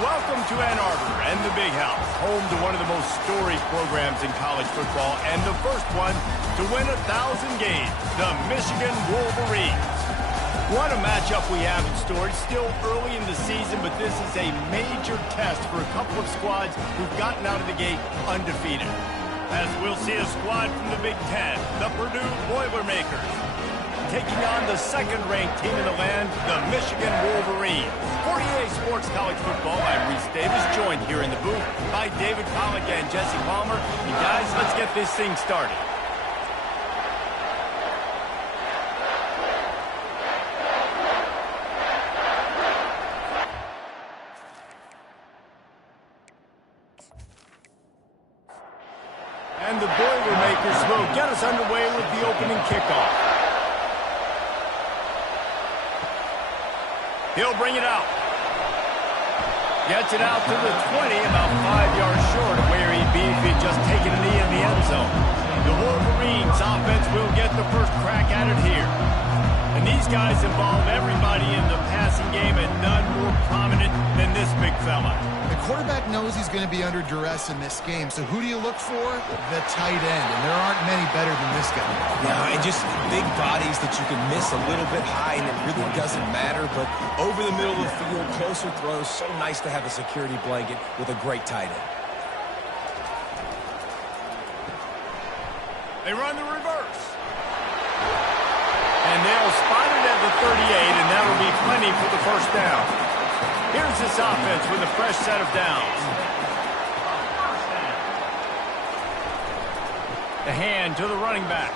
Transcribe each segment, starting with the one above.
Welcome to Ann Arbor and the Big House, home to one of the most storied programs in college football and the first one to win 1,000 games, the Michigan Wolverines. What a matchup we have in store. It's still early in the season, but this is a major test for a couple of squads who've gotten out of the gate undefeated. As we'll see a squad from the Big Ten, the Purdue Boilermakers, taking on the second-ranked team in the land, the Michigan Wolverines. 48 Sports College Football, I'm Reese Davis, joined here in the booth by David Pollack and Jesse Palmer. And guys, let's get this thing started. And the Boilermakers will get us underway with the opening kickoff. He'll bring it out. Gets it out to the 20, about 5 yards short of where he'd be if he'd just taken a knee in the end zone. The Wolverines offense will get the first crack at it here. And these guys involve everybody in the passing game, and none more prominent than this big fella. The quarterback knows he's going to be under duress in this game, so who do you look for? The tight end, and there aren't many better than this guy. Yeah, and just big bodies that you can miss a little bit high, and it really doesn't matter, but over the middle of the field, closer throws, so nice to have a security blanket with a great tight end. They run the reverse. And they'll spot it at the 38, and that'll be plenty for the first down. Here's this offense with a fresh set of downs. The hand to the running back.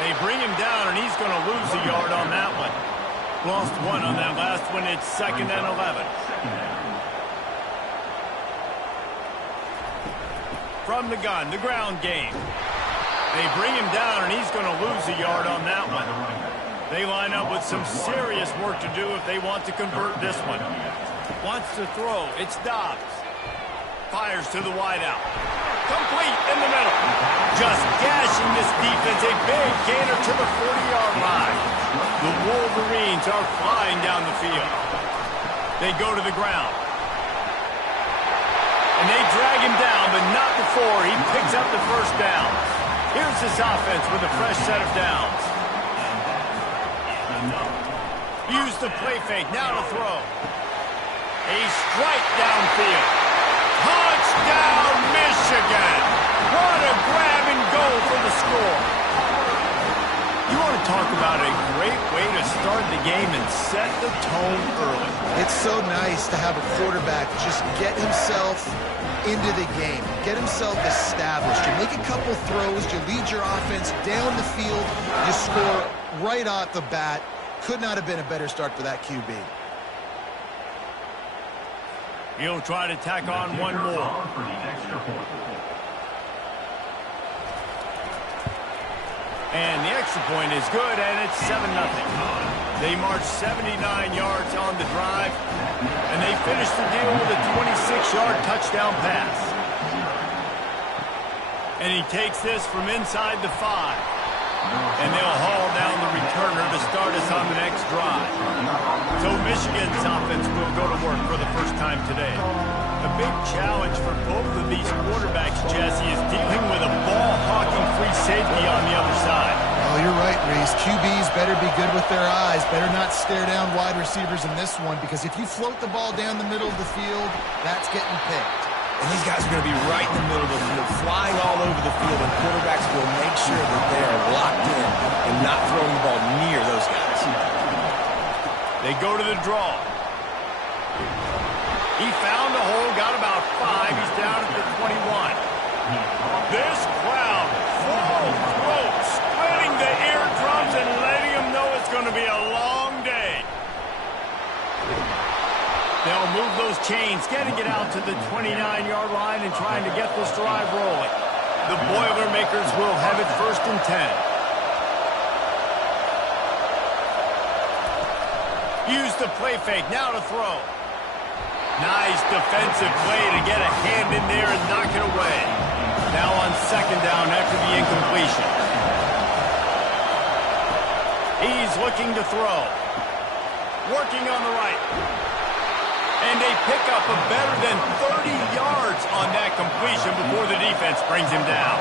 They bring him down, and he's going to lose a yard on that one. Lost one on that last one. It's 2nd and 11. From the gun, the ground game. They bring him down, and he's going to lose a yard on that one. They line up with some serious work to do if they want to convert this one. Wants to throw. It's Dobbs. Fires to the wideout. Complete in the middle. Just gashing this defense. A big gainer to the 40-yard line. The Wolverines are flying down the field. They go to the ground. And they drag him down, but not before he picks up the first down. Here's this offense with a fresh set of downs. Use the play fake, now to throw. A strike downfield. Touchdown, Michigan! What a grab and go for the score. You want to talk about a great way to start the game and set the tone early. It's so nice to have a quarterback just get himself into the game, get himself established. You make a couple throws, you lead your offense down the field, you score right off the bat. Could not have been a better start for that QB. He'll try to tack on one more. And the extra point is good, and it's 7-0. They march 79 yards on the drive, and they finish the deal with a 26-yard touchdown pass. And he takes this from inside the 5. And they'll haul down the returner to start us on the next drive. So Michigan's offense will go to work for the first time today. A big challenge for both of these quarterbacks, Jesse, is dealing with a ball-hawking free safety on the other side. Oh, you're right, Reese. QBs better be good with their eyes. Better not stare down wide receivers in this one, because if you float the ball down the middle of the field, that's getting picked. And these guys are going to be right in the middle of the field, flying all over the field, and quarterbacks will make sure that they are locked in and not throwing the ball near those guys. They go to the draw. He found a hole, got about 5. He's down at the 21. This crowd, full throat, splitting the eardrums and letting them know it's going to be a long day. They'll move those chains, getting it out to the 29-yard line and trying to get this drive rolling. The Boilermakers will have it 1st and 10. Use the play fake, now to throw. Nice defensive play to get a hand in there and knock it away. Now on 2nd down after the incompletion. He's looking to throw. Working on the right. And they pick up a better than 30 yards on that completion before the defense brings him down.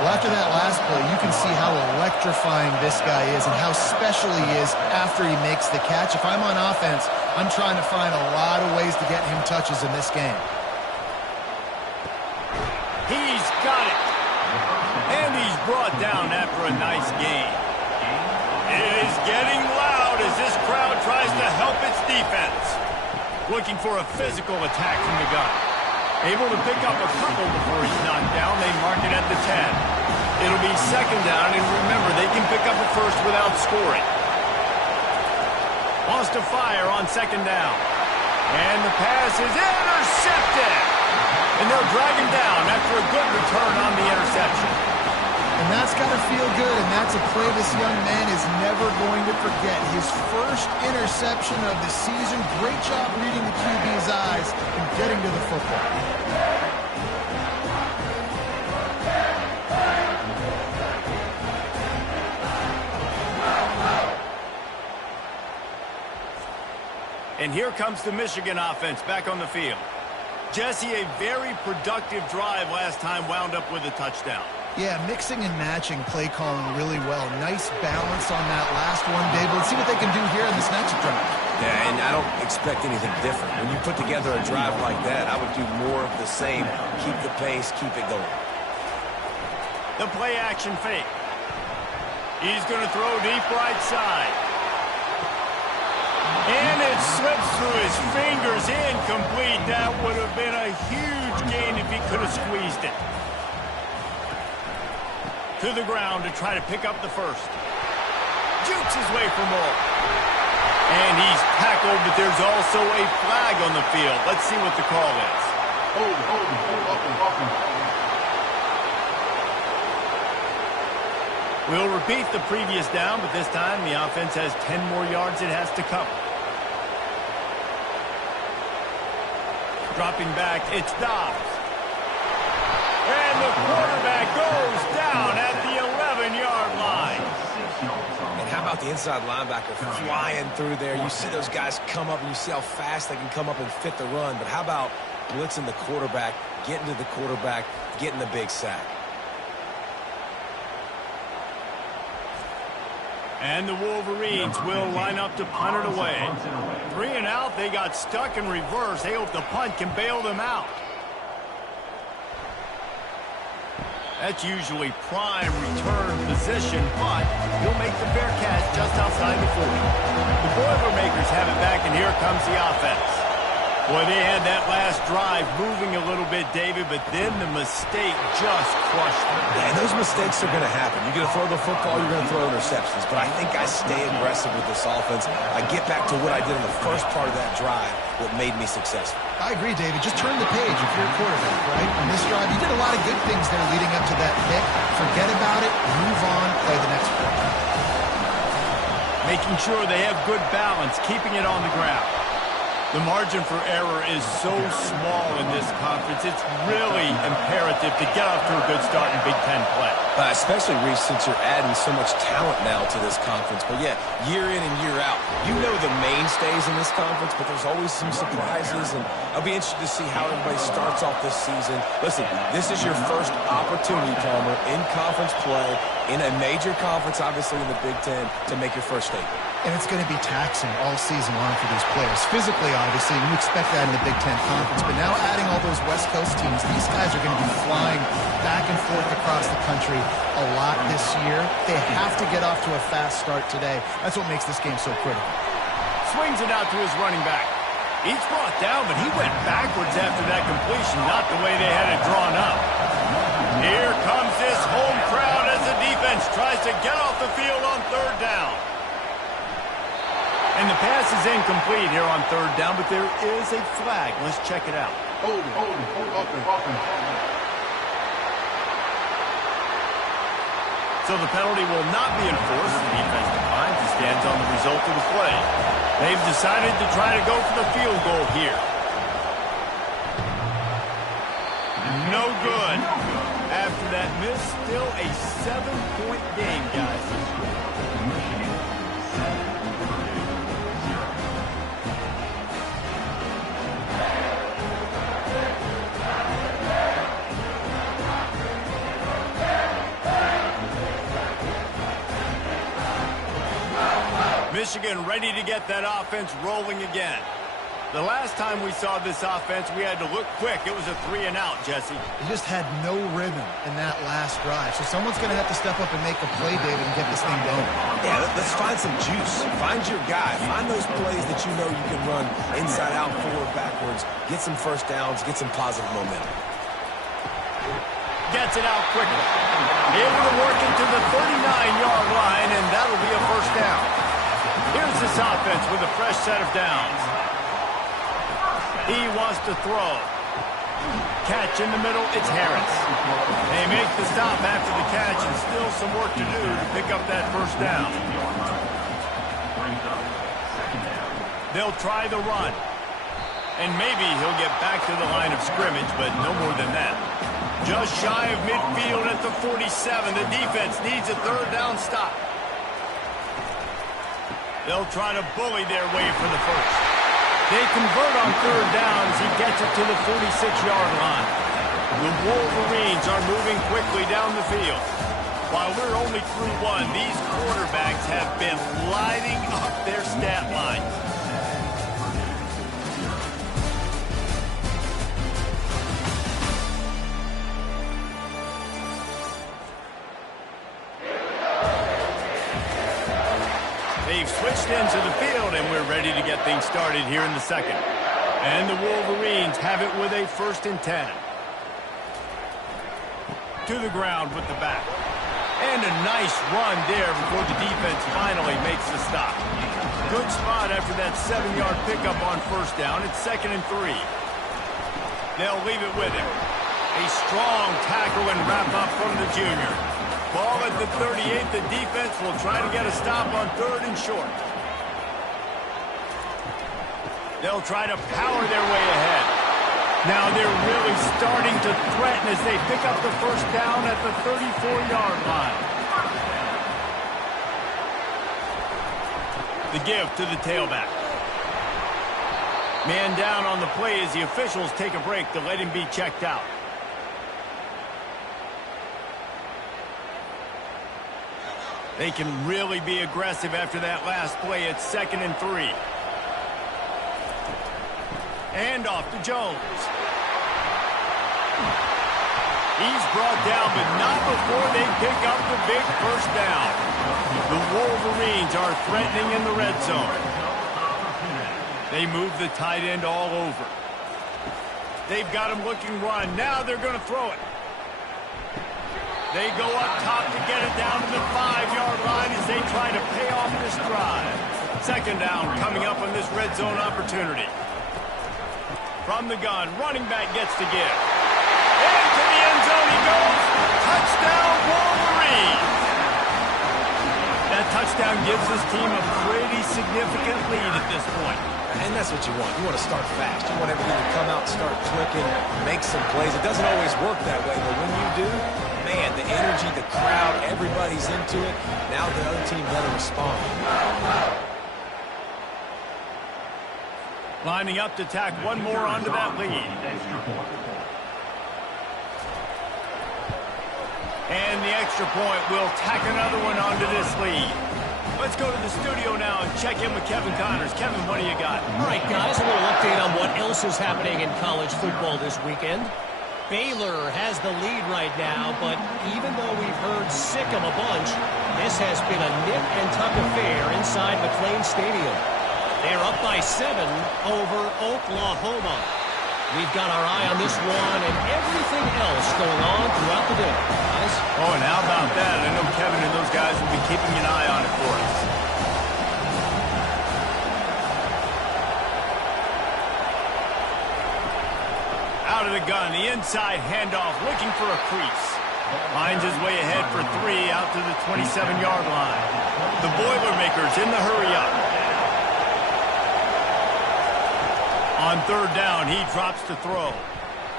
Well, after that last play, you can see how electrifying this guy is and how special he is after he makes the catch. If I'm on offense, I'm trying to find a lot of ways to get him touches in this game. He's got it. And he's brought down after a nice gain. It is getting loud as this crowd tries to help its defense. Looking for a physical attack from the gun. Able to pick up a couple before he's knocked down. They mark it at the 10. It'll be second down, and remember, they can pick up a first without scoring. Wants to fire on second down. And the pass is intercepted. And they'll drag him down after a good return on the interception. And that's got to feel good, and that's a play this young man is never going to forget. His first interception of the season. Great job reading the QB's eyes and getting to the football. And here comes the Michigan offense back on the field. Jesse, a very productive drive last time, wound up with a touchdown. Yeah, mixing and matching play calling really well. Nice balance on that last one, David. Let's see what they can do here in this next drive. Yeah, and I don't expect anything different. When you put together a drive like that, I would do more of the same. Keep the pace, keep it going. The play action fake. He's going to throw deep right side. And it slips through his fingers, incomplete. That would have been a huge gain if he could have squeezed it. To the ground to try to pick up the first. Jukes his way for more. And he's tackled, but there's also a flag on the field. Let's see what the call is. We'll repeat the previous down, but this time the offense has 10 more yards it has to cover. Dropping back, it's Dobbs. And the quarterback goes down at the 11-yard line. And how about the inside linebacker flying through there? You see those guys come up, and you see how fast they can come up and fit the run. But how about blitzing the quarterback, getting to the quarterback, getting the big sack? And the Wolverines will line up to punt it away. 3 and out, they got stuck in reverse. They hope the punt can bail them out. That's usually prime return position, but he'll make the fair catch just outside the 40. The Boilermakers have it back, and here comes the offense. Boy, they had that last drive moving a little bit, David, but then the mistake just crushed them. Yeah, and those mistakes are going to happen. You're going to throw the football, you're going to throw interceptions. But I think I stay aggressive with this offense. I get back to what I did in the first part of that drive, what made me successful. I agree, David. Just turn the page if you're a quarterback, right? On this drive, you did a lot of good things there leading up to that pick. Forget about it, move on, play the next play. Making sure they have good balance, keeping it on the ground. The margin for error is so small in this conference. It's really imperative to get off to a good start in Big Ten play. Especially, Reese, since you're adding so much talent now to this conference. But, yeah, year in and year out, you know the mainstays in this conference, but there's always some surprises. And I'll be interested to see how everybody starts off this season. Listen, this is your first opportunity, Palmer, in conference play, in a major conference, obviously in the Big Ten, to make your first statement. And it's going to be taxing all season long for these players. Physically, obviously, and you expect that in the Big Ten Conference. But now adding all those West Coast teams, these guys are going to be flying back and forth across the country a lot this year. They have to get off to a fast start today. That's what makes this game so critical. Swings it out to his running back. He's brought down, but he went backwards after that completion, not the way they had it drawn up. Here comes this home crowd as the defense tries to get off the field on third down. And the pass is incomplete here on third down, but there is a flag. Let's check it out. So the penalty will not be enforced. The defense declines and stands on the result of the play. They've decided to try to go for the field goal here. No good. After that miss, still a 7-point game, guys. Michigan ready to get that offense rolling again. The last time we saw this offense, we had to look quick. It was a 3-and-out, Jesse. They just had no rhythm in that last drive. So someone's going to have to step up and make a play, David, and get this thing going. Yeah, let's find some juice. Find your guy. Find those plays that you know you can run inside out, forward, backwards. Get some first downs. Get some positive momentum. Gets it out quickly. Able to work it to the 39-yard line, and that'll be a first down. Here's this offense with a fresh set of downs. He wants to throw. Catch in the middle, it's Harris. They make the stop after the catch, and still some work to do to pick up that first down. They'll try the run. And maybe he'll get back to the line of scrimmage, but no more than that. Just shy of midfield at the 47. The defense needs a third down stop. They'll try to bully their way for the first. They convert on third down as he gets it to the 46-yard line. The Wolverines are moving quickly down the field. While we're only through one, these quarterbacks have been lighting up their stat line. They've switched into the field, and we're ready to get things started here in the second. And the Wolverines have it with a 1st and 10. To the ground with the back. And a nice run there before the defense finally makes the stop. Good spot after that 7-yard pickup on first down. It's 2nd and 3. They'll leave it with him. A strong tackle and wrap up from the junior. Ball at the 38. The defense will try to get a stop on 3rd and short. They'll try to power their way ahead. Now they're really starting to threaten as they pick up the first down at the 34-yard line. The give to the tailback. Man down on the play as the officials take a break to let him be checked out. They can really be aggressive after that last play. It's 2nd and 3. And off to Jones. He's brought down, but not before they pick up the big first down. The Wolverines are threatening in the red zone. They move the tight end all over. They've got him looking run. Now they're going to throw it. They go up top to get it down to the 5-yard line as they try to pay off this drive. 2nd down coming up on this red zone opportunity. From the gun, running back gets to give. Into the end zone he goes. Touchdown, Wolverines. That touchdown gives this team a pretty significant lead at this point. And that's what you want. You want to start fast. You want everything to come out, start clicking, make some plays. It doesn't always work that way, but when you do, man, the energy, the crowd, everybody's into it. Now the other team better respond. Lining up to tack one more onto that lead. And the extra point will tack another one onto this lead. Let's go to the studio now and check in with Kevin Connors. Kevin, what do you got? All right, guys, a little update on what else is happening in college football this weekend. Baylor has the lead right now, but even though we've heard sick of a bunch, this has been a nip and tuck affair inside McLean Stadium. They're up by 7 over Oklahoma. We've got our eye on this one and everything else going on throughout the day, guys. Oh, and how about that? I know Kevin and those guys will be keeping an eye on it for us. Out of the gun, the inside handoff, looking for a crease. Finds his way ahead for 3 out to the 27-yard line. The Boilermakers in the hurry-up. On 3rd down, he drops to throw.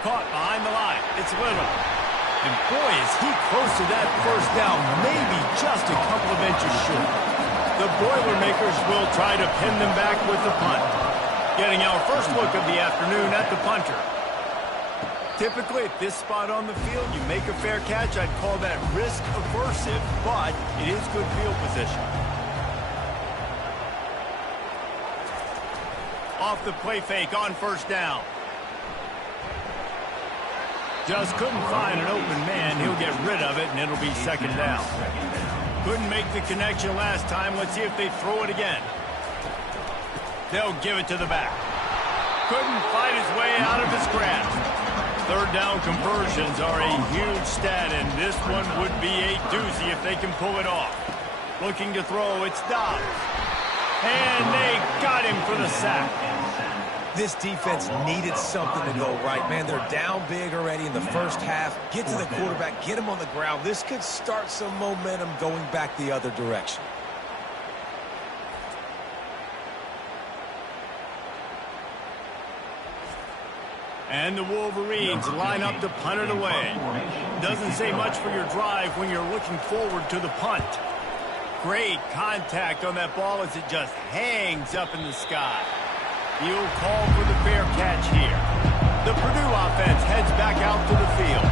Caught behind the line. It's Little. And boy, is he close to that first down, maybe just a couple of inches short. The Boilermakers will try to pin them back with the punt. Getting our first look of the afternoon at the punter. Typically, at this spot on the field, you make a fair catch. I'd call that risk-aversive, but it is good field position. Off the play fake on first down. Just couldn't find an open man. He'll get rid of it, and it'll be second down. Couldn't make the connection last time. Let's see if they throw it again. They'll give it to the back. Couldn't fight his way out of his grasp. Third down conversions are a huge stat, and this one would be a doozy if they can pull it off. Looking to throw, it's Dobbs. And they got him for the sack. This defense needed something to go right, man. They're down big already in the first half. Get to the quarterback, get him on the ground. This could start some momentum going back the other direction. And the Wolverines line up to punt it away. Doesn't say much for your drive when you're looking forward to the punt. Great contact on that ball as it just hangs up in the sky. He'll call for the fair catch here. The Purdue offense heads back out to the field.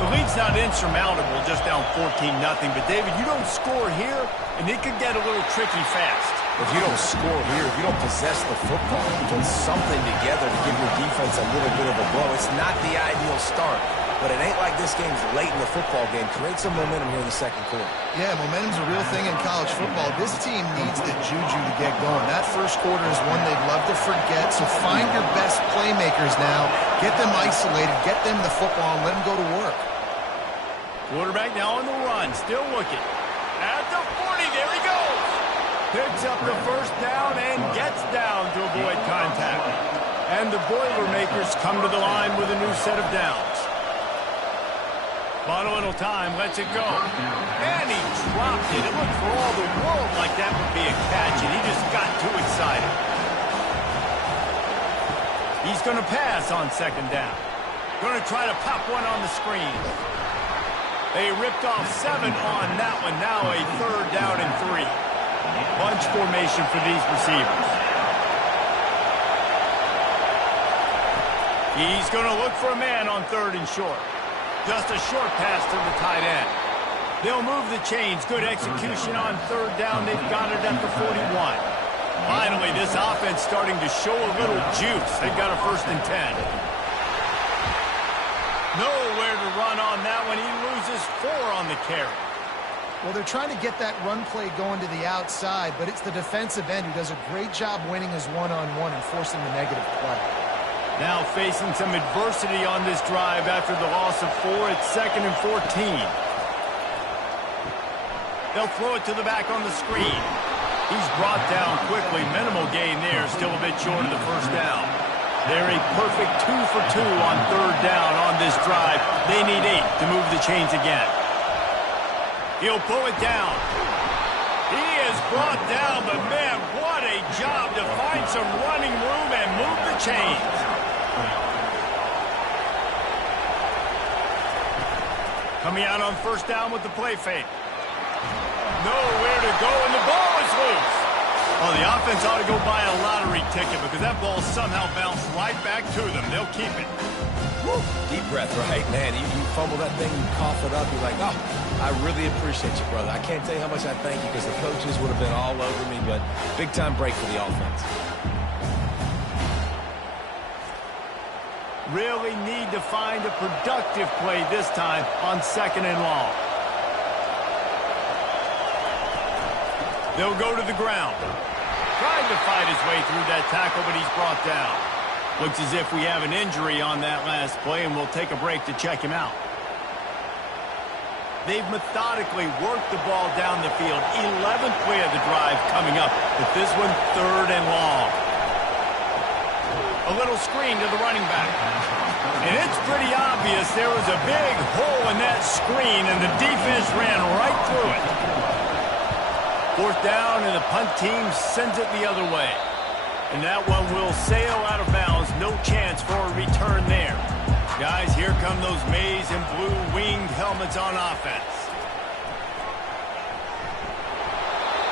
The lead's not insurmountable, just down 14-0. But, David, you don't score here, and it could get a little tricky fast. If you don't score here, if you don't possess the football, put something together to give your defense a little bit of a blow. It's not the ideal start, but it ain't like this game's late in the football game. Create some momentum here in the second quarter. Yeah, momentum's a real thing in college football. This team needs the juju to get going. That first quarter is one they'd love to forget, so find your best playmakers now. Get them isolated, get them the football, and let them go to work. Quarterback now on the run, still looking. At the 40, there he goes. Picks up the first down and gets down to avoid contact. And the Boilermakers come to the line with a new set of downs. Bought a little time, lets it go. And he dropped it. It looked for all the world like that would be a catch, and he just got too excited. He's going to pass on second down. Going to try to pop one on the screen. They ripped off 7 on that one. Now a third down and 3. Bunch formation for these receivers. He's going to look for a man on third and short. Just a short pass to the tight end. They'll move the chains. Good execution on third down. They've got it at the 41. Finally, this offense starting to show a little juice. They've got a 1st and 10. Nowhere to run on that one. He loses 4 on the carry. Well, they're trying to get that run play going to the outside, but it's the defensive end who does a great job winning his one-on-one and forcing the negative play. Now facing some adversity on this drive after the loss of 4. It's 2nd and 14. They'll throw it to the back on the screen. He's brought down quickly. Minimal gain there. Still a bit short of the first down. They're a perfect 2 for 2 on third down on this drive. They need 8 to move the chains again. He'll pull it down. He is brought down, but man, what a job to find some running room and move the chains. Coming out on first down with the play fake. Nowhere to go, and the ball is loose. Oh, the offense ought to go buy a lottery ticket because that ball somehow bounced right back to them. They'll keep it. Woo. Deep breath, right? Man, you fumble that thing, you cough it up, you're like, oh, I really appreciate you, brother. I can't tell you how much I thank you because the coaches would have been all over me, but big-time break for the offense. Really need to find a productive play this time on 2nd and long. They'll go to the ground. Trying to fight his way through that tackle, but he's brought down. Looks as if we have an injury on that last play, and we'll take a break to check him out. They've methodically worked the ball down the field. 11th play of the drive coming up, but this one 3rd and long. A little screen to the running back. And it's pretty obvious there was a big hole in that screen, and the defense ran right through it. 4th down, and the punt team sends it the other way. And that one will sail out of bounds. No chance for a return there. Guys, here come those maize and blue winged helmets on offense.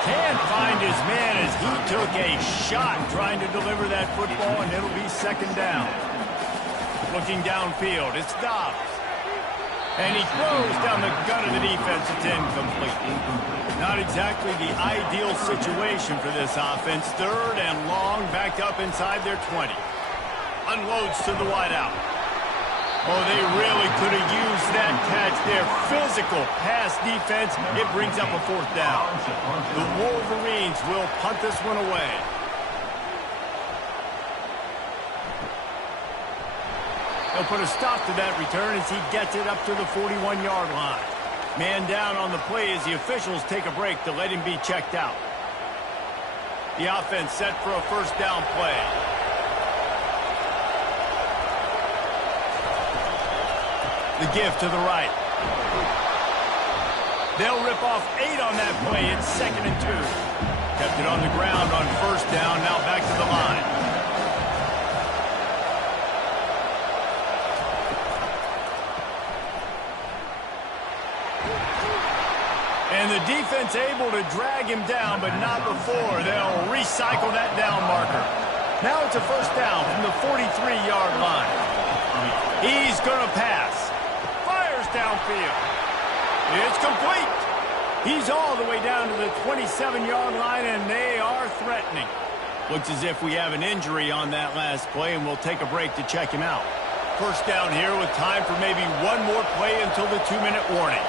Can't find his man as he took a shot trying to deliver that football, and it'll be 2nd down. Looking downfield, it's Dobbs. And he throws down the gut of the defense. It's incomplete. Not exactly the ideal situation for this offense. 3rd and long, backed up inside their 20. Unloads to the wideout. Oh, they really could have used that catch there. Physical pass defense. It brings up a 4th down. The Wolverines will punt this one away. They'll put a stop to that return as he gets it up to the 41-yard line. Man down on the play as the officials take a break to let him be checked out. The offense set for a 1st down play. The give to the right. They'll rip off 8 on that play. It's 2nd and 2. Kept it on the ground on 1st down. Now back to the line. And the defense able to drag him down, but not before. They'll recycle that down marker. Now it's a 1st down from the 43-yard line. He's going to pass. Downfield. It's complete. He's all the way down to the 27-yard line, and they are threatening. Looks as if we have an injury on that last play, and we'll take a break to check him out. 1st down here with time for maybe one more play until the 2-minute warning.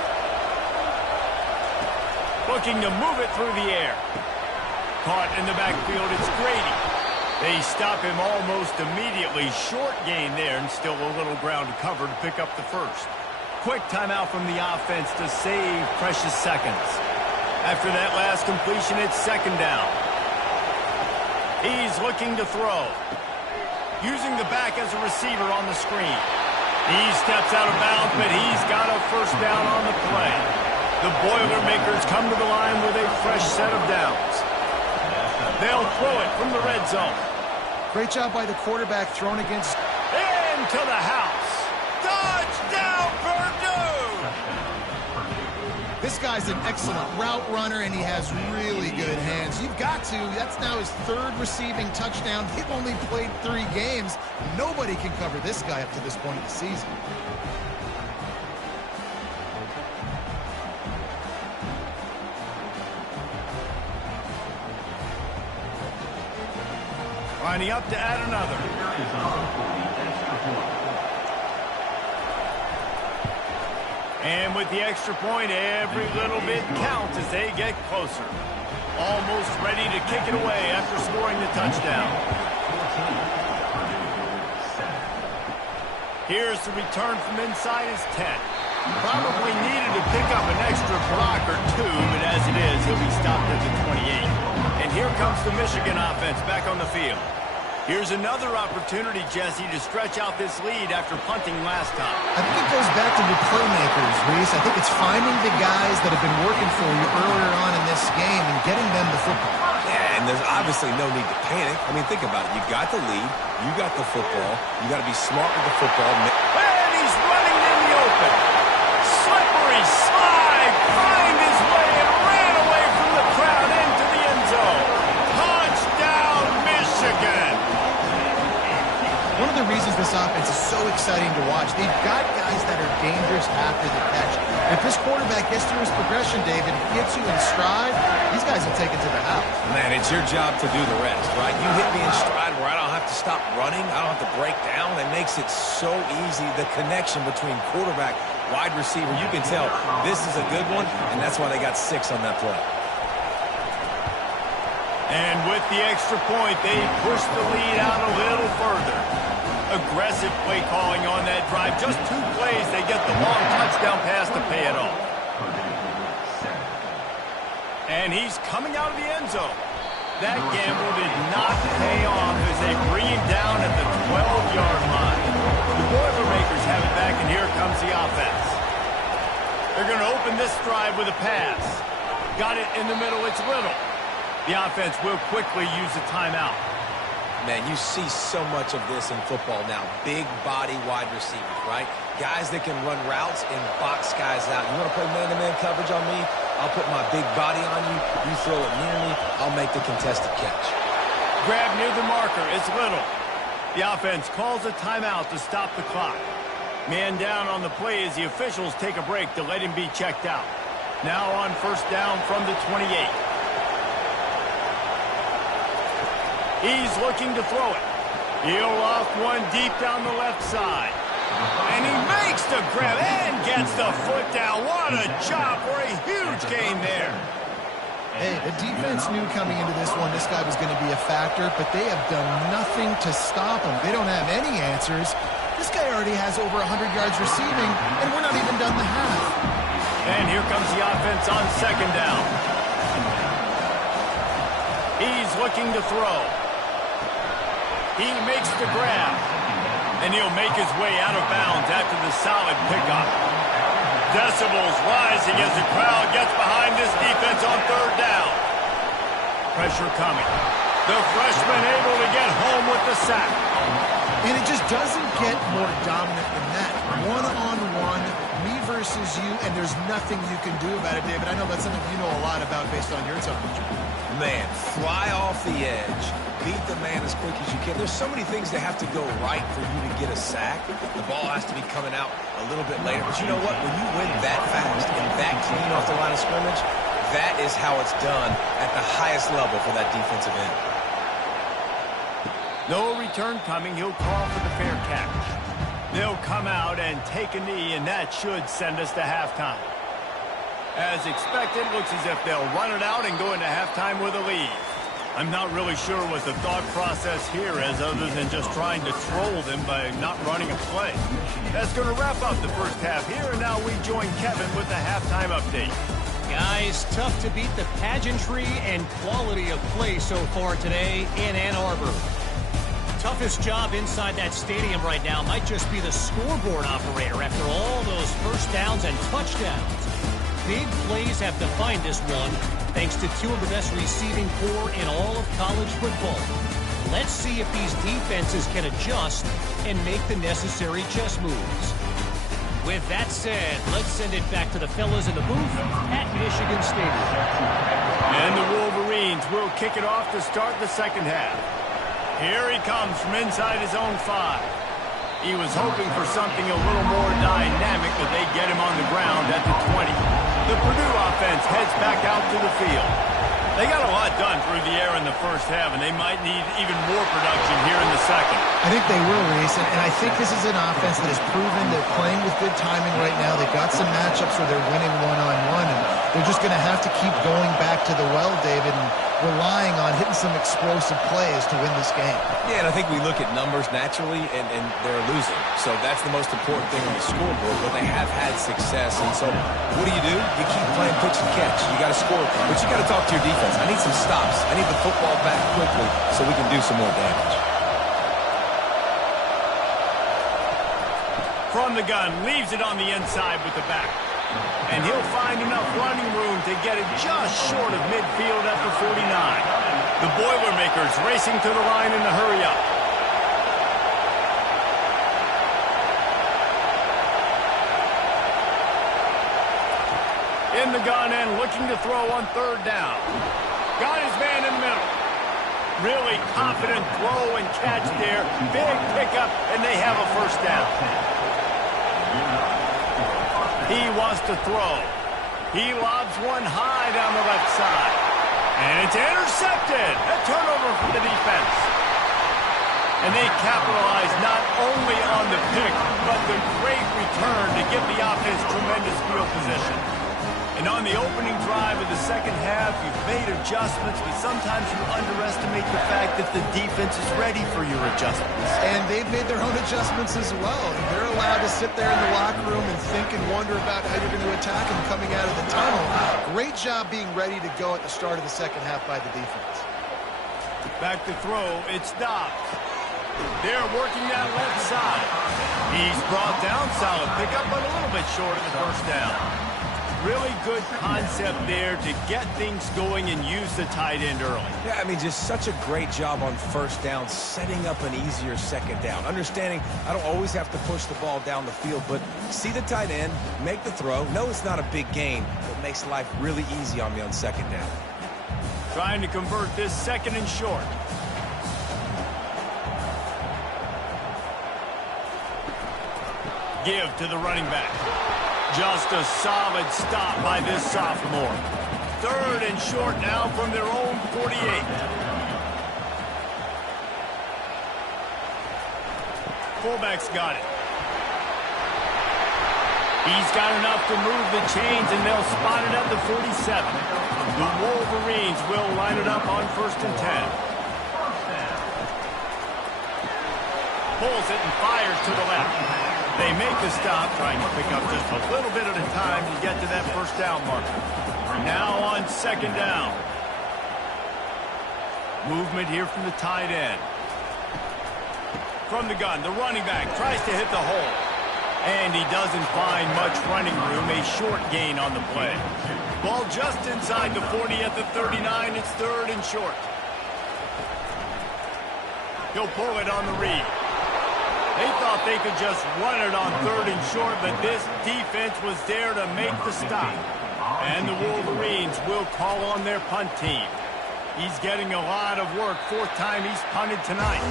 Looking to move it through the air. Caught in the backfield, it's Grady. They stop him almost immediately. Short gain there, and still a little ground to cover to pick up the 1st. Quick timeout from the offense to save precious seconds. After that last completion, it's 2nd down. He's looking to throw. Using the back as a receiver on the screen. He steps out of bounds, but he's got a 1st down on the play. The Boilermakers come to the line with a fresh set of downs. They'll throw it from the red zone. Great job by the quarterback thrown against... Into the house. Touchdown, Purdue! This guy's an excellent route runner, and he has really good hands. You've got to. That's now his 3rd receiving touchdown. They've only played 3 games. Nobody can cover this guy up to this point of the season. Lining up to add another. And with the extra point, every little bit counts as they get closer. Almost ready to kick it away after scoring the touchdown. Here's the return from inside his 10. Probably needed to pick up an extra block or 2, but as it is, he'll be stopped at the 28. And here comes the Michigan offense back on the field. Here's another opportunity, Jesse, to stretch out this lead after punting last time. I think it goes back to the playmakers, Reese. I think it's finding the guys that have been working for you earlier on in this game and getting them the football. Yeah, and there's obviously no need to panic. I mean, think about it. You got the lead. You got the football. You got to be smart with the football. And he's running in the open. Slippery slide. Find his way and ran away from the crowd into the end zone. Touchdown, Michigan. One of the reasons this offense is so exciting to watch, they've got guys that are dangerous after the catch. If this quarterback gets through his progression, David, gets you in stride, these guys will take it to the house. Man, it's your job to do the rest, right? You hit me in stride where I don't have to stop running. I don't have to break down. It makes it so easy. The connection between quarterback, wide receiver, you can tell this is a good one, and that's why they got 6 on that play. And with the extra point, they push the lead out a little further. Aggressive play calling on that drive. Just 2 plays, they get the long touchdown pass to pay it off. And he's coming out of the end zone. That gamble did not pay off as they bring him down at the 12-yard line. The Boilermakers have it back, and here comes the offense. They're going to open this drive with a pass. Got it in the middle, it's Little. The offense will quickly use a timeout. Man, you see so much of this in football now. Big body wide receivers, right? Guys that can run routes and box guys out. You want to play man-to-man coverage on me? I'll put my big body on you. You throw it near me, I'll make the contested catch. Grab near the marker, it's Little. The offense calls a timeout to stop the clock. Man down on the play as the officials take a break to let him be checked out. Now on first down from the 28. He's looking to throw it. He'll off one deep down the left side. And he makes the grab and gets the foot down. What a job for a huge gain there. Hey, the defense knew coming into this one this guy was going to be a factor, but they have done nothing to stop him. They don't have any answers. This guy already has over 100 yards receiving, and we're not even done the half. And here comes the offense on second down. He's looking to throw. He makes the grab. And he'll make his way out of bounds after the solid pickup. Decibels rising as the crowd gets behind this defense on third down. Pressure coming. The freshman able to get home with the sack. And it just doesn't get more dominant than that. One-on-one, me versus you, and there's nothing you can do about it, David. I know that's something you know a lot about based on your time. Man, fly off the edge. Beat the man as quick as you can. There's so many things that have to go right for you to get a sack. The ball has to be coming out a little bit later. But you know what? When you win that fast and that clean off the line of scrimmage, that is how it's done at the highest level for that defensive end. No return coming. He'll call for the fair catch. They'll come out and take a knee, and that should send us to halftime. As expected, looks as if they'll run it out and go into halftime with a lead. I'm not really sure what the thought process here is other than just trying to troll them by not running a play. That's going to wrap up the first half here, and now we join Kevin with the halftime update. Guys, tough to beat the pageantry and quality of play so far today in Ann Arbor. Toughest job inside that stadium right now might just be the scoreboard operator after all those first downs and touchdowns. Big plays have defined this one, thanks to two of the best receiving corps in all of college football. Let's see if these defenses can adjust and make the necessary chess moves. With that said, let's send it back to the fellas in the booth at Michigan Stadium. And the Wolverines will kick it off to start the second half. Here he comes from inside his own 5. He was hoping for something a little more dynamic, but they get him on the ground at the 20. The Purdue offense heads back out to the field. They got a lot done through the air in the first half, and they might need even more production here in the second. I think they will, Reese, and I think this is an offense that has proven they're playing with good timing right now. They've got some matchups where they're winning one-on-one, and they're just going to have to keep going back to the well, David, and relying on hitting some explosive plays to win this game. Yeah, and I think we look at numbers naturally, and they're losing. So that's the most important thing on the scoreboard, but they have had success. And so what do? You keep playing pitch and catch. You got to score, but you got to talk to your defense. I need some stops. I need the football back quickly so we can do some more damage. From the gun, leaves it on the inside with the back. And he'll find enough running room to get it just short of midfield at the 49. The Boilermakers racing to the line in the hurry-up. In the gun and looking to throw on third down. Got his man in the middle. Really confident throw and catch there. Big pickup, and they have a first down. He wants to throw. He lobs one high down the left side. And it's intercepted. A turnover for the defense. And they capitalize not only on the pick, but the great return to give the offense tremendous field position. And on the opening drive of the second half, you've made adjustments, but sometimes you underestimate the fact that the defense is ready for your adjustments. And they've made their own adjustments as well. And they're allowed to sit there in the locker room and think and wonder about how you're going to attack them coming out of the tunnel. Great job being ready to go at the start of the second half by the defense. Back to throw, it's Dobbs. They're working that left side. He's brought down, solid pickup, but a little bit short of the first down. Really good concept there to get things going and use the tight end early. Yeah, I mean, just such a great job on first down, setting up an easier second down. Understanding I don't always have to push the ball down the field, but see the tight end, make the throw. No, it's not a big gain, but makes life really easy on me on second down. Trying to convert this second and short. give to the running back. Just a solid stop by this sophomore. 3rd and short now from their own 48. Fullback's got it. He's got enough to move the chains, and they'll spot it at the 47. The Wolverines will line it up on 1st and 10. Pulls it and fires to the left. They make the stop, trying to pick up just a little bit at a time to get to that 1st down marker. Now on 2nd down. Movement here from the tight end. From the gun, the running back tries to hit the hole. And he doesn't find much running room, a short gain on the play. Ball just inside the 40 at the 39. It's 3rd and short. He'll pull it on the read. They thought they could just run it on 3rd and short, but this defense was there to make the stop. And the Wolverines will call on their punt team. He's getting a lot of work. 4th time he's punted tonight.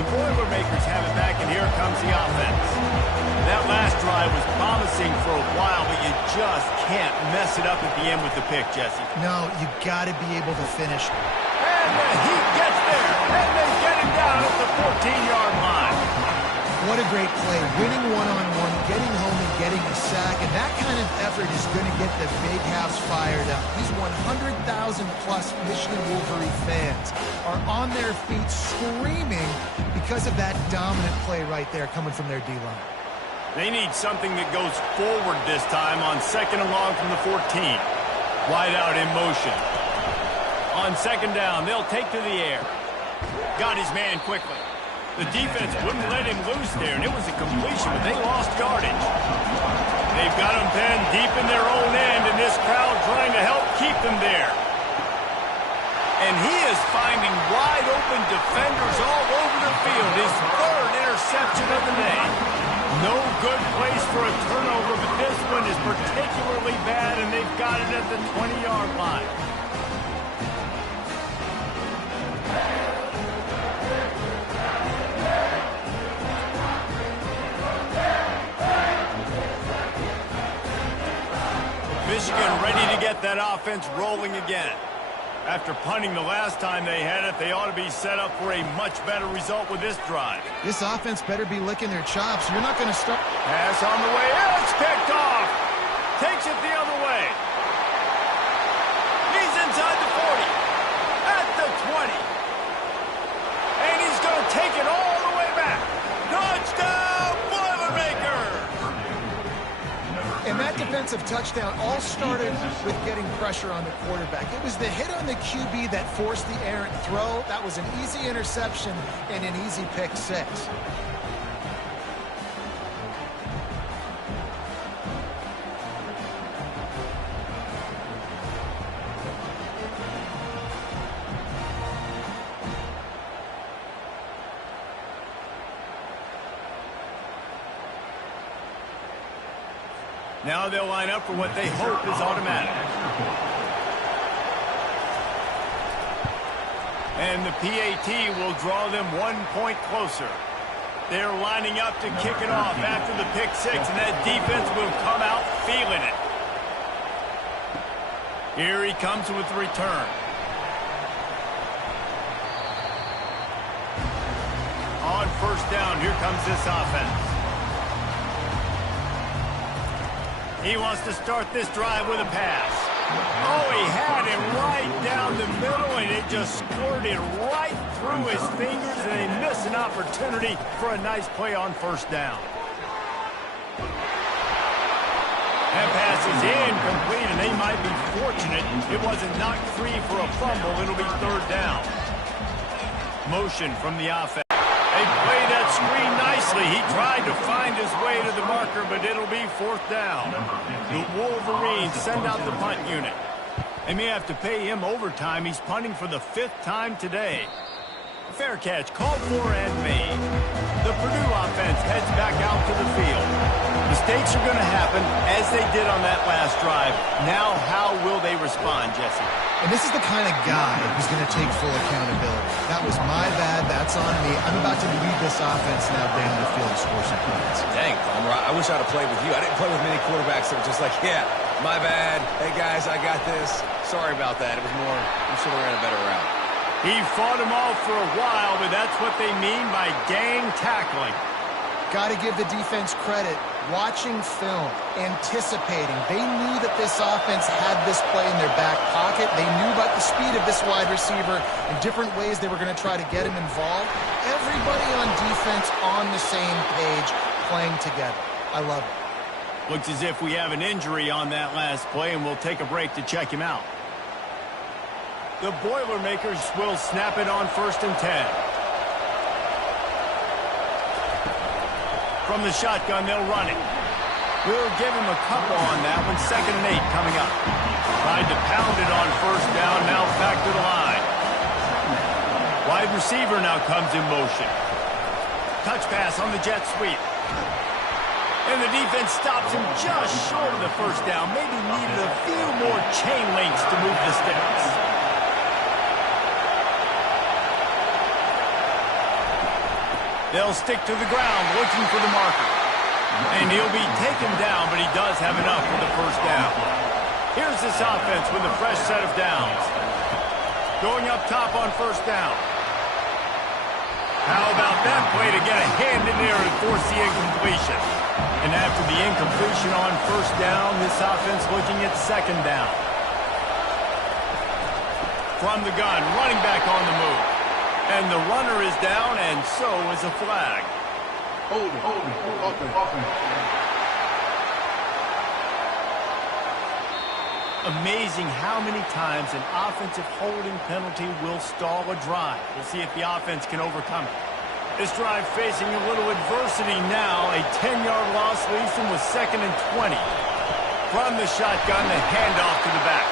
The Boilermakers have it back, and here comes the offense. That last drive was promising for a while, but you just can't mess it up at the end with the pick, Jesse. No, you got to be able to finish. And he gets there, and they get him down at the 14-yard line. What a great play. Winning one-on-one, getting home and getting a sack, and that kind of effort is going to get the Big House fired up. These 100,000-plus Michigan Wolverine fans are on their feet screaming because of that dominant play right there coming from their D-line. They need something that goes forward this time on 2nd and long from the 14. Wide out in motion. On 2nd down, they'll take to the air. Got his man quickly. The defense wouldn't let him loose there, and it was a completion, but they lost yardage. They've got him pinned deep in their own end, and this crowd trying to help keep them there. And he is finding wide-open defenders all over the field. His 3rd interception of the day. No good place for a turnover, but this one is particularly bad, and they've got it at the 20-yard line. Michigan ready to get that offense rolling again. After punting the last time they had it, they ought to be set up for a much better result with this drive. This offense better be licking their chops. You're not going to start. Pass on the way. It's picked off. Takes it the other way. He's inside the 40. At the 20. And he's going to take it all the way back. Touchdown, Boilermakers! And that defensive touchdown all started with getting pressure on the quarterback. It was the hit on the QB that forced the errant throw. That was an easy interception and an easy pick 6. Now they'll line up for what they hope is automatic. And the PAT will draw them 1 point closer. They're lining up to kick it off after the pick 6, and that defense will come out feeling it. Here he comes with the return. On 1st down, here comes this offense. He wants to start this drive with a pass. Oh, he had it right down the middle, and it just squirted right through his fingers, and they missed an opportunity for a nice play on 1st down. That pass is incomplete, and they might be fortunate it wasn't knocked free for a fumble. It'll be 3rd down. Motion from the offense. They played that screen nicely. He tried to find his way to the marker, but it'll be 4th down. The Wolverines send out the punt unit. They may have to pay him overtime. He's punting for the 5th time today. Fair catch, called for and made. The Purdue offense heads back out to the field. Mistakes are going to happen, as they did on that last drive. Now, how will they respond, Jesse? And this is the kind of guy who's going to take full accountability. That was my bad. That's on me. I'm about to lead this offense now down the field to score some points. Dang, Palmer, I wish I'd have played with you. I didn't play with many quarterbacks that were just like, yeah, my bad. Hey, guys, I got this. Sorry about that. It was more, we should have ran a better route. He fought him off for a while, but that's what they mean by gang tackling. Got to give the defense credit. Watching film, anticipating. They knew that this offense had this play in their back pocket. They knew about the speed of this wide receiver and different ways they were going to try to get him involved. Everybody on defense on the same page, playing together. I love it. Looks as if we have an injury on that last play, and we'll take a break to check him out. The Boilermakers will snap it on 1st and 10. From the shotgun, they'll run it. We'll give him a couple on that one. 2nd and 8 coming up. Tried to pound it on 1st down, now back to the line. Wide receiver now comes in motion. Touch pass on the jet sweep. And the defense stops him just short of the 1st down. Maybe needed a few more chain links to move the sticks. They'll stick to the ground, looking for the marker. And he'll be taken down, but he does have enough for the 1st down. Here's this offense with a fresh set of downs. Going up top on 1st down. How about that play to get a hand in there and force the incompletion? And after the incompletion on 1st down, this offense looking at 2nd down. From the gun, running back on the move. And the runner is down, and so is a flag. Amazing how many times an offensive holding penalty will stall a drive. We'll see if the offense can overcome it. This drive facing a little adversity now. A 10-yard loss leaves him with 2nd and 20. From the shotgun, the handoff to the back.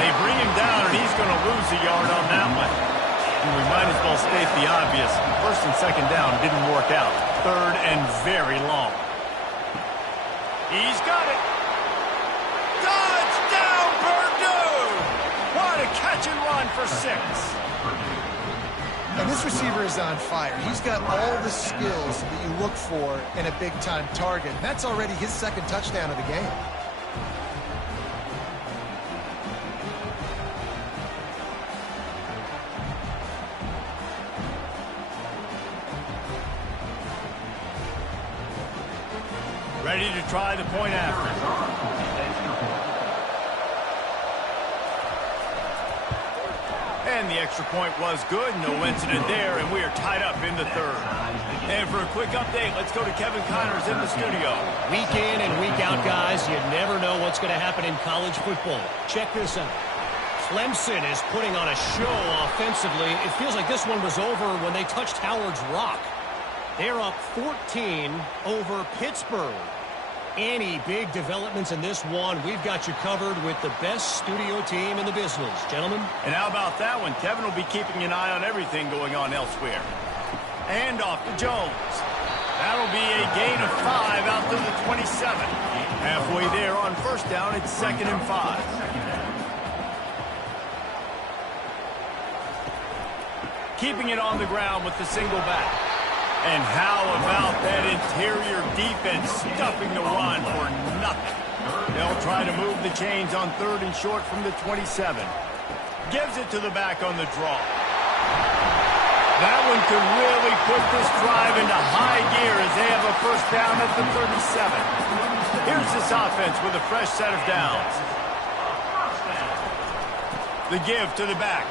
They bring him down, and he's going to lose a yard on that one. And we might as well state the obvious. 1st and 2nd down didn't work out. 3rd and very long. He's got it. Touchdown, Purdue! What a catch and run for 6. And this receiver is on fire. He's got all the skills that you look for in a big-time target. That's already his 2nd touchdown of the game. Ready to try the point after. And the extra point was good. No incident there, and we are tied up in the 3rd. And for a quick update, let's go to Kevin Connors in the studio. Week in and week out, guys, you never know what's going to happen in college football. Check this out. Clemson is putting on a show offensively. It feels like this one was over when they touched Howard's Rock. They're up 14 over Pittsburgh. Any big developments in this one, we've got you covered with the best studio team in the business. Gentlemen? And how about that one? Kevin will be keeping an eye on everything going on elsewhere. And off to Jones. That'll be a gain of 5 out to the 27. Halfway there on 1st down, it's 2nd and 5. Keeping it on the ground with the single back. And how about that interior defense stuffing the run for nothing? They'll try to move the chains on 3rd and short from the 27. Gives it to the back on the draw. That one could really put this drive into high gear as they have a 1st down at the 37. Here's this offense with a fresh set of downs. The give to the back.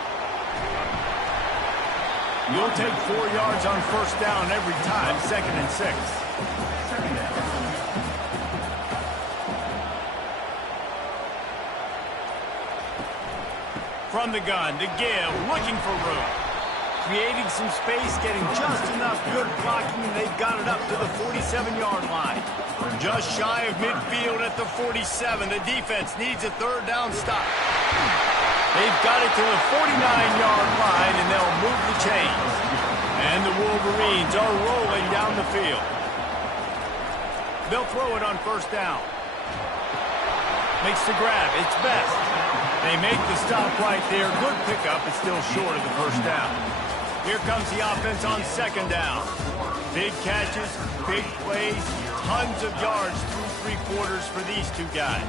You'll take 4 yards on 1st down every time, 2nd and 6. From the gun, the give, looking for room. Creating some space, getting just enough good blocking, and they've got it up to the 47-yard line. Just shy of midfield at the 47. The defense needs a 3rd down stop. They've got it to the 49-yard line, and they'll move the chains. And the Wolverines are rolling down the field. They'll throw it on 1st down. Makes the grab. It's Best. They make the stop right there. Good pickup. It's still short of the 1st down. Here comes the offense on 2nd down. Big catches, big plays, tons of yards through three quarters for these two guys.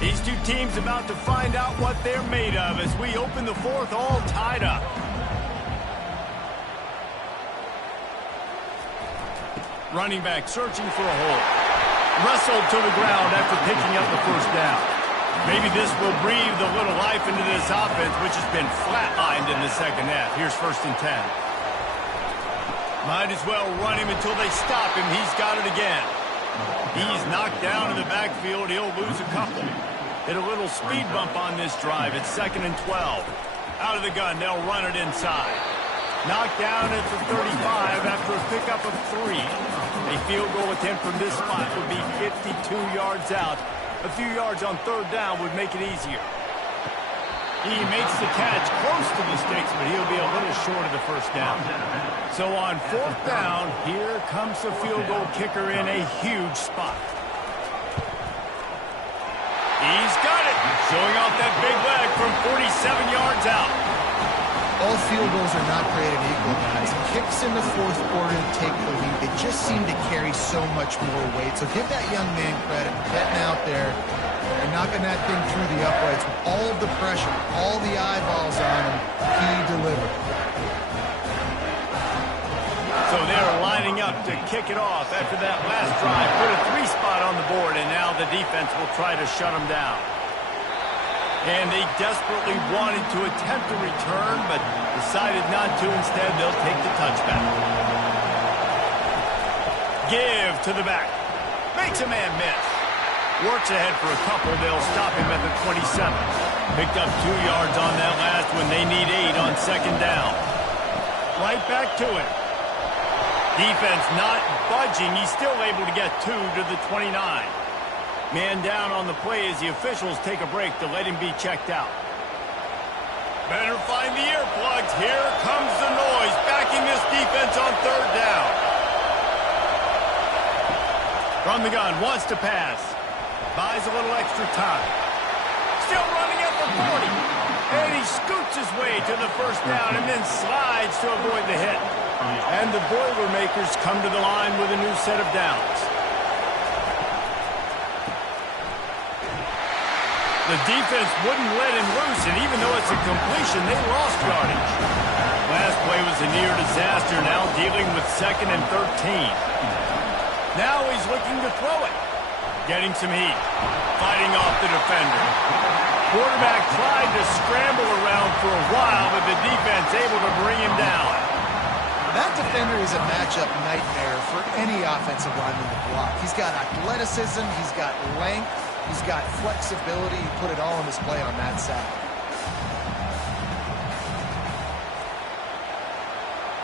These two teams about to find out what they're made of as we open the fourth, all tied up. Running back searching for a hole. Wrestled to the ground after picking up the first down. Maybe this will breathe a little life into this offense, which has been flatlined in the second half. Here's 1st and 10. Might as well run him until they stop him. He's got it again. He's knocked down in the backfield. He'll lose a couple. Hit a little speed bump on this drive. It's 2nd and 12. Out of the gun, they'll run it inside. Knocked down at the 35 after a pickup of 3. A field goal attempt from this spot would be 52 yards out. A few yards on 3rd down would make it easier. He makes the catch close to the sticks, but he'll be a little short of the first down. So on 4th down, here comes the field goal kicker in a huge spot. He's got it, showing off that big leg from 47 yards out. All field goals are not created equal, guys. Kicks in the 4th quarter to take the lead. They just seem to carry so much more weight. So give that young man credit for getting out there and knocking that thing through the uprights with all of the pressure, all the eyeballs on him. He delivered. So they're lining up to kick it off after that last drive. Put a 3 spot on the board, and now the defense will try to shut them down. And they desperately wanted to attempt a return, but decided not to. Instead, they'll take the touchback. Give to the back. Makes a man miss. Works ahead for a couple. They'll stop him at the 27. Picked up 2 yards on that last one. They need 8 on 2nd down. Right back to him. Defense not budging. He's still able to get 2 to the 29. Man down on the play as the officials take a break to let him be checked out. Better find the earplugs. Here comes the noise, backing this defense on 3rd down. From the gun, wants to pass. Buys a little extra time. Still running at the 40. And he scoots his way to the first down and then slides to avoid the hit. And the Boilermakers come to the line with a new set of downs. The defense wouldn't let him loose, and even though it's a completion, they lost yardage. Last play was a near disaster, now dealing with 2nd and 13. Now he's looking to throw it. Getting some heat. Fighting off the defender. Quarterback tried to scramble around for a while, but the defense able to bring him down. That defender is a matchup nightmare for any offensive lineman to block. He's got athleticism, he's got length, he's got flexibility. He put it all on display on that side.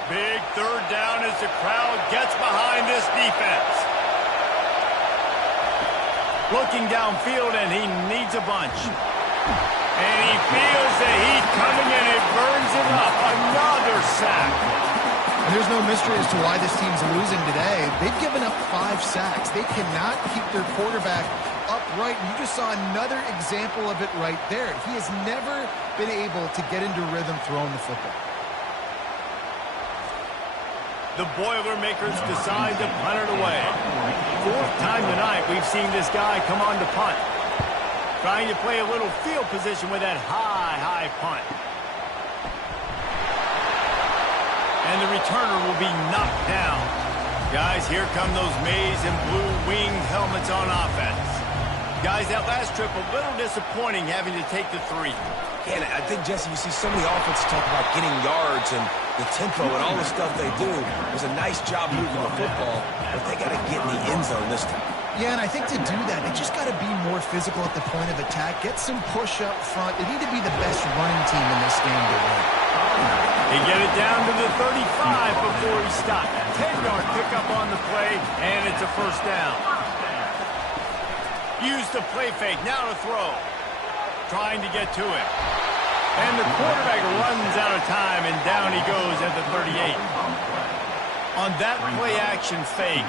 Big 3rd down as the crowd gets behind this defense. Looking downfield, and he needs a bunch. And he feels the heat coming, and it burns him up. Another sack. And there's no mystery as to why this team's losing today. They've given up 5 sacks. They cannot keep their quarterback upright. You just saw another example of it right there. He has never been able to get into rhythm throwing the football. The Boilermakers decide to punt it away. 4th time tonight we've seen this guy come on to punt. Trying to play a little field position with that high punt. And the returner will be knocked down. Guys, here come those maize and blue winged helmets on offense. Guys, that last trip a little disappointing having to take the 3. Yeah, and I think, Jesse, you see so many offenses talk about getting yards and the tempo and all the stuff they do. It was a nice job moving the football, but they got to get in the end zone this time. Yeah, and I think to do that, they just got to be more physical at the point of attack. Get some push up front. They need to be the best running team in this game to win. They get it down to the 35 before he stopped. 10-yard pickup on the play, and it's a 1st down. Use the play fake, now to throw. Trying to get to it. And the quarterback runs out of time, and down he goes at the 38. On that play action fake,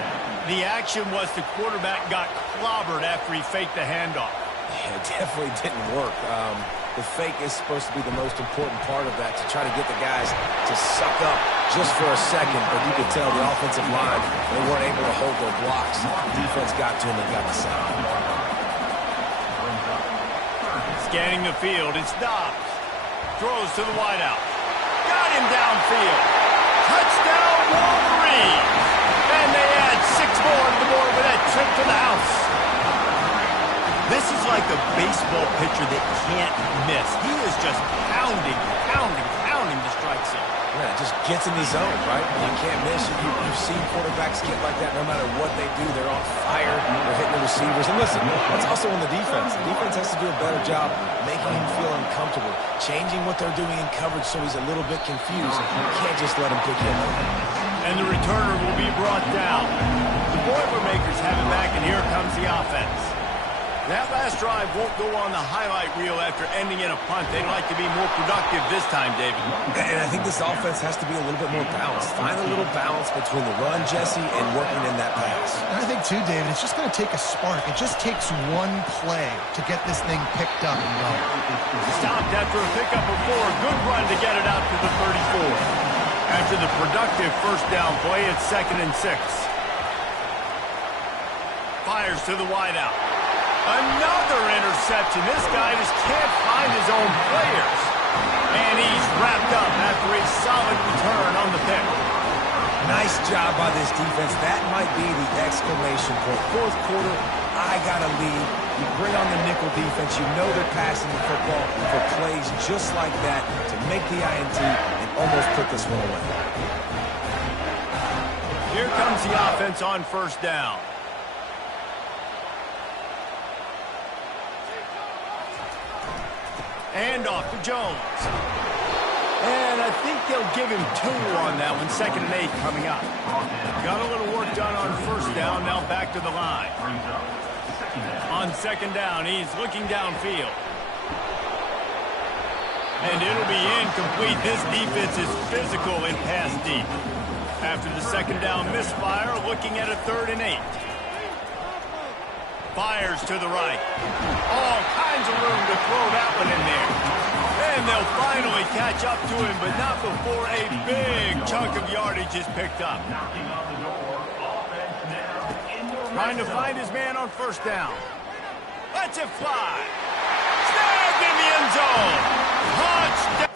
the action was the quarterback got clobbered after he faked the handoff. Yeah, it definitely didn't work. the fake is supposed to be the most important part of that, to try to get the guys to suck up just for a second. But you could tell the offensive line, they weren't able to hold their blocks. Defense got to them and got the sack. Scanning the field, it's Dobbs. Throws to the wideout. Got him downfield. Touchdown, Wolverines! And they add 6 more to the board with that trip to the house. This is like a baseball pitcher that can't miss. He is just pounding the strike zone. Yeah, it just gets in the zone, right? You can't miss. You've seen quarterbacks get like that no matter what they do. They're on fire. They're hitting the receivers. And listen, that's also on the defense. The defense has to do a better job making him feel uncomfortable, changing what they're doing in coverage so he's a little bit confused. You can't just let him pick him up. And the returner will be brought down. The Boilermakers have it back, and here comes the offense. That last drive won't go on the highlight reel after ending in a punt. They'd like to be more productive this time, David. And I think this offense has to be a little bit more balanced. Find a little balance between the run, Jesse, and working in that pass. And I think, too, David, it's just going to take a spark. It just takes one play to get this thing picked up and going. Stopped after a pickup of 4. Good run to get it out to the 34. After the productive first down play, it's 2nd and 6. Fires to the wideout. Another interception. This guy just can't find his own players. And he's wrapped up after a solid return on the pick. Nice job by this defense. That might be the exclamation point. Fourth quarter, I got a lead. You bring on the nickel defense. You know they're passing the football for plays just like that to make the INT and almost put this one away. Here comes the offense on first down. And off to Jones. And I think they'll give him 2 on that one. 2nd and 8 coming up. Got a little work done on first down. Now back to the line. On 2nd down, he's looking downfield. And it'll be incomplete. This defense is physical and pass deep. After the 2nd down misfire, looking at a 3rd and 8. Fires to the right. All kinds of room to throw that one in there. And they'll finally catch up to him, but not before a big chunk of yardage is picked up. Trying to find his man on first down. Lets it fly. Snagged in the end zone. Touchdown.